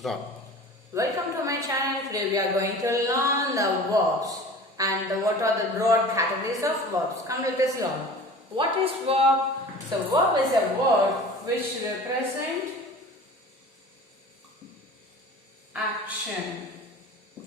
Start. Welcome to my channel. Today we are going to learn the verbs and what are the broad categories of verbs. Come let us learn. What is verb? So verb is a word which represents action.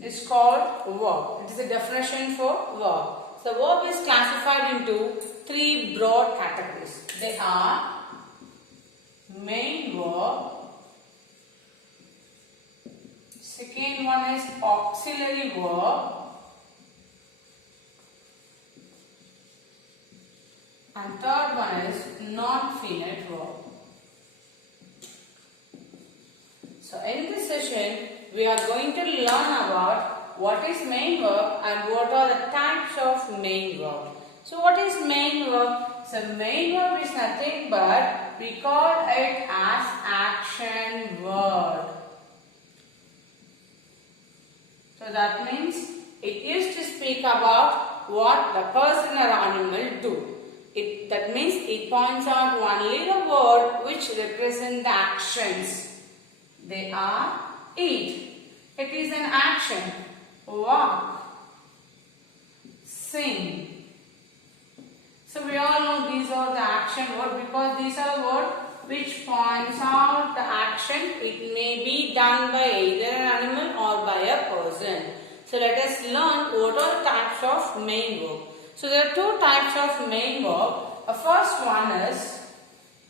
It's called verb. It is a definition for verb. So verb is classified into three broad categories. They are main verb. Second one is auxiliary verb, and third one is non-finite verb. So in this session we are going to learn about what is main verb and what are the types of main verb. So what is main verb? So main verb is nothing but we call it as action word. So that means it used to speak about what the person or animal do. That means it points out only the word which represent the actions. They are eat. It is an action. Walk. Sing. So we all know these are the action words because these are words which points out the action. It may be done by either an animal or by a person. So let us learn what are the types of main verb. So there are two types of main verb. The first one is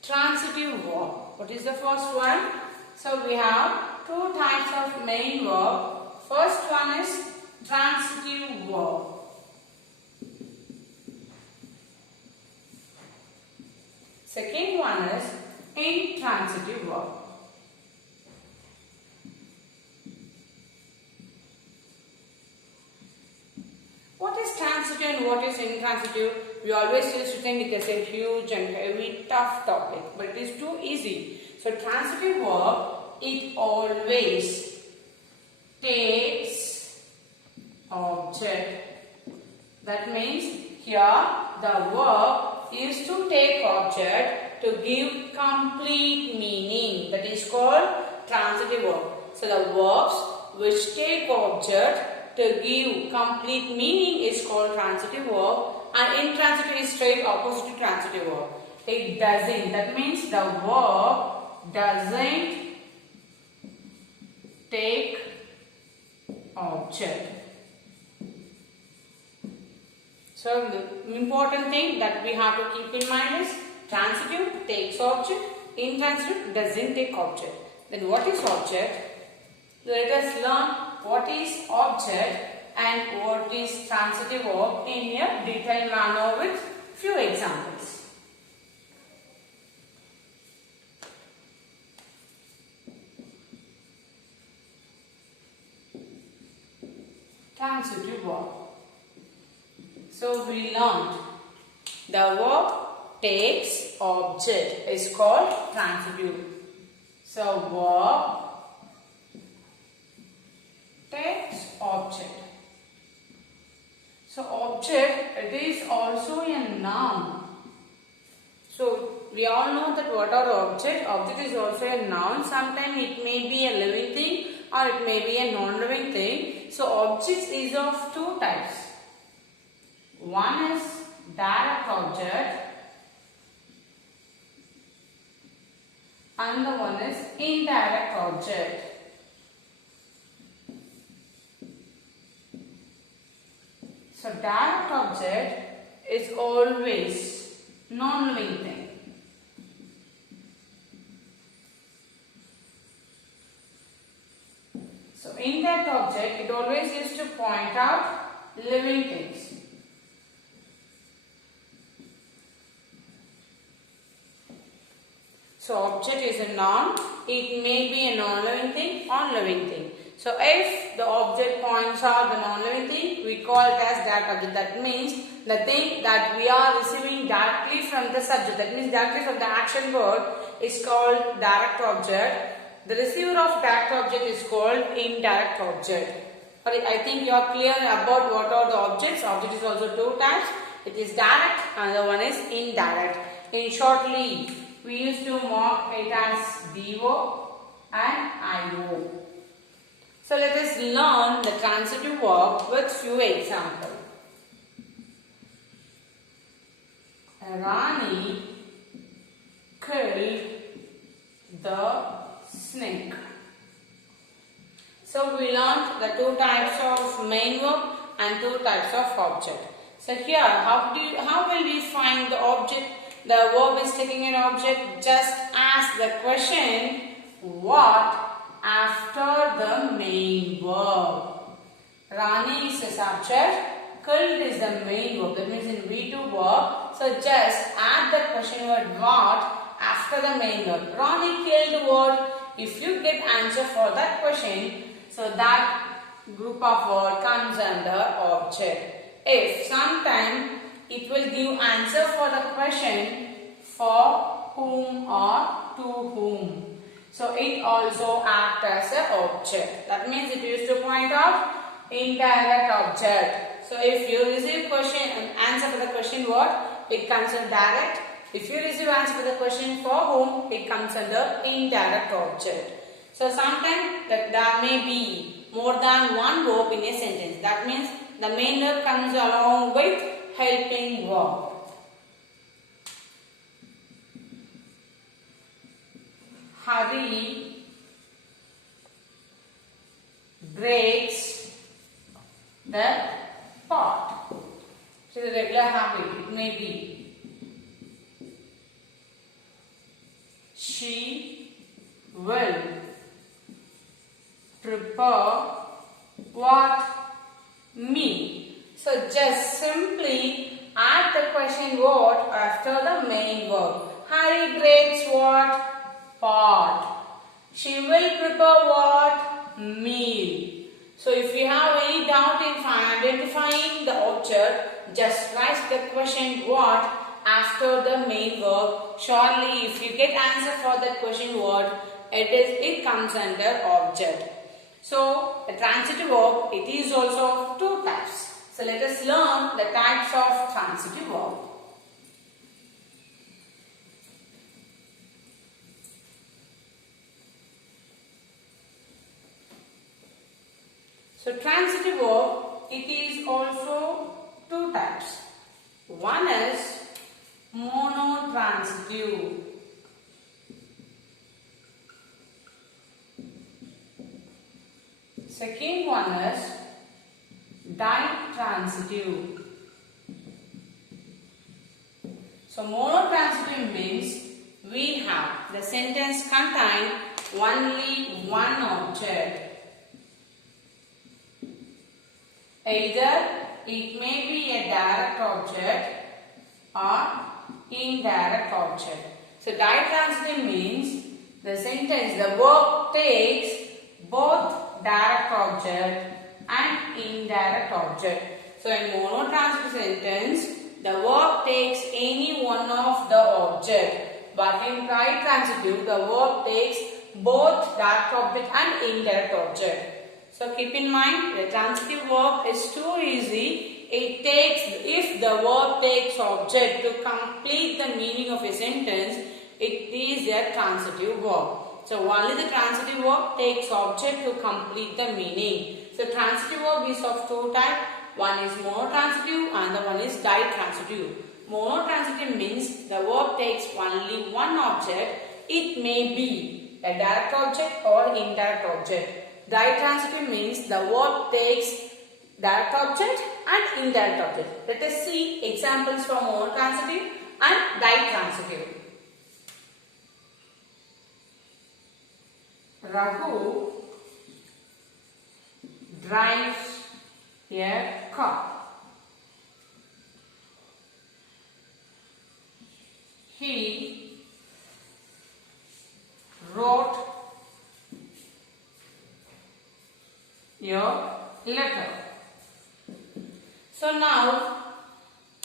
transitive verb. What is the first one? So we have two types of main verb. First one is transitive verb. Second one is intransitive verb. What is transitive and what is intransitive? We always used to think it is a huge and heavy, tough topic, but it is too easy. So transitive verb, it always takes object. That means here the verb is to take object to give complete meaning. That is called transitive verb. So the verbs which take object to give complete meaning is called transitive verb, and intransitive is straight opposite to transitive verb. It doesn't. That means the verb doesn't take object. So the important thing that we have to keep in mind is transitive takes object, intransitive doesn't take object. Then what is object? Let us learn what is object and what is transitive verb in a detailed manner with few examples. Transitive verb. So we learned the verb takes object is called transitive. So verb takes object. So object, it is also a noun. So we all know that what are object? Object is also a noun. Sometimes it may be a living thing or it may be a non-living thing. So objects is of two types. One is direct object, and the one is indirect object. So direct object is always non-living thing. So indirect object, it always used to point out living things. So object is a noun. It may be a non-living thing or living thing. So if the object points out the non-living thing, we call it as direct object. That means the thing that we are receiving directly from the subject, that means directly from the action word, is called direct object. The receiver of direct object is called indirect object. I think you are clear about what are the objects. Object is also two types. It is direct and the one is indirect. In shortly, we used to mark it as DO and IO. So let us learn the transitive verb with few examples. Rani killed the snake. So we learned the two types of main verb and two types of object. So here, how will we find the object? The verb is taking an object. Just ask the question, what after the main verb. Rani is the subject, killed is the main verb. That means in V2 verb. So just add the question word what after the main verb. Rani killed what? If you get answer for that question, so that group of word comes under object. If sometime it will give answer for the question for whom or to whom. So it also acts as an object. That means it used to point out indirect object. So if you receive question and answer for the question what, it comes under direct. If you receive answer for the question for whom, it comes under indirect object. So sometimes there may be more than one verb in a sentence. That means the main verb comes along with helping verb. Hari breaks the pot. So the regular habit, it may be she will prepare what? Me. So just simply add the question what after the main verb. Hari breaks what? Pot. She will prepare what? Meal. So if you have any doubt in identifying the object, just write the question what after the main verb. Surely if you get answer for that question what, it comes under object. So the transitive verb, it is also of two types. So let us learn the types of transitive verb. So transitive verb, it is also two types. One is monotransitive. Second one is ditransitive. So monotransitive means we have the sentence contain only one object. Either it may be a direct object or indirect object. So ditransitive means the sentence, the verb takes both direct object and indirect object. So in monotransitive sentence, the verb takes any one of the object. But in ditransitive, the verb takes both direct object and indirect object. So keep in mind, the transitive verb is too easy. It takes, if the verb takes object to complete the meaning of a sentence, it is a transitive verb. So only the transitive verb takes object to complete the meaning. So transitive verb is of two types. One is monotransitive and the one is ditransitive. Monotransitive means the verb takes only one object. It may be a direct object or indirect object. Ditransitive means the verb takes direct object and indirect object. Let us see examples for monotransitive and ditransitive. Raghu drives a car. He wrote your letter. So now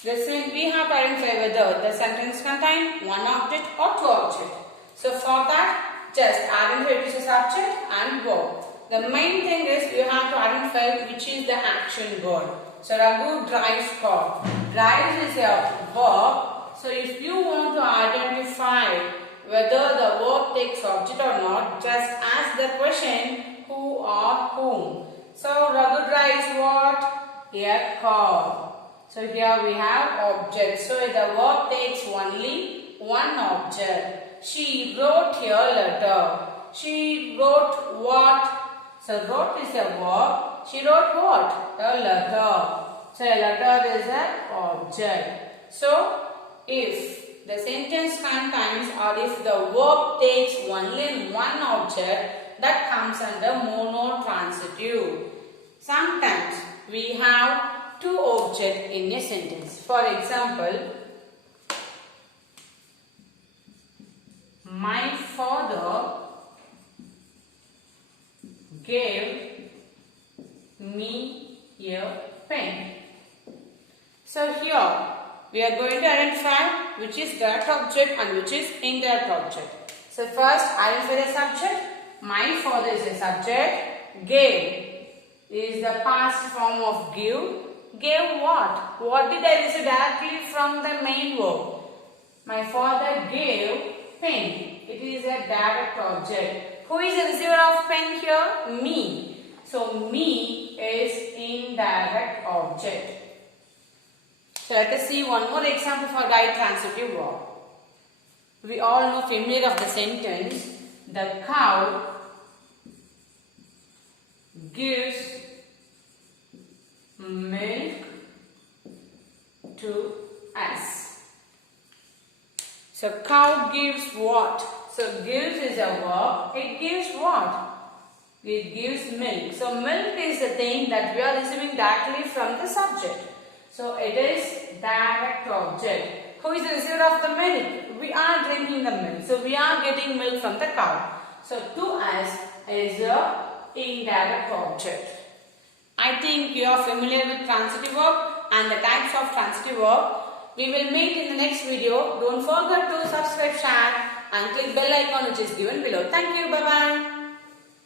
we have to identify whether the sentence contains one object or two objects. So for that, just identify which is subject and verb. The main thing is you have to identify which is the action word. So Raghu drives car. Drives is a verb. So if you want to identify whether the verb takes object or not, just ask the question who or whom. So Ragudra is what? A cow. So here we have object. So the verb takes only one object. She wrote a letter. She wrote what? So wrote is a verb. She wrote what? A letter. So a letter is an object. So if the sentence contains or if the verb takes only one object, that comes under monotransitive. Sometimes we have two objects in a sentence. For example, my father gave me a pen. So here we are going to identify which is direct object and which is indirect object. So first identify the subject. My father is a subject. Gave is the past form of give. Gave what? What did I receive directly from the main verb? My father gave pen. It is a direct object. Who is the receiver of pen here? Me. So me is indirect object. So let us see one more example for direct transitive verb. We all know familiar of the sentence. The cow gives milk to us. So cow gives what? So gives is a verb. It gives what? It gives milk. So milk is the thing that we are receiving directly from the subject. So it is direct object. Who is the receiver of the milk? We are drinking the milk. So we are getting milk from the cow. So to us is a indirect object. I think you are familiar with transitive verb and the types of transitive verb. We will meet in the next video. Don't forget to subscribe, share and click bell icon which is given below. Thank you. Bye bye.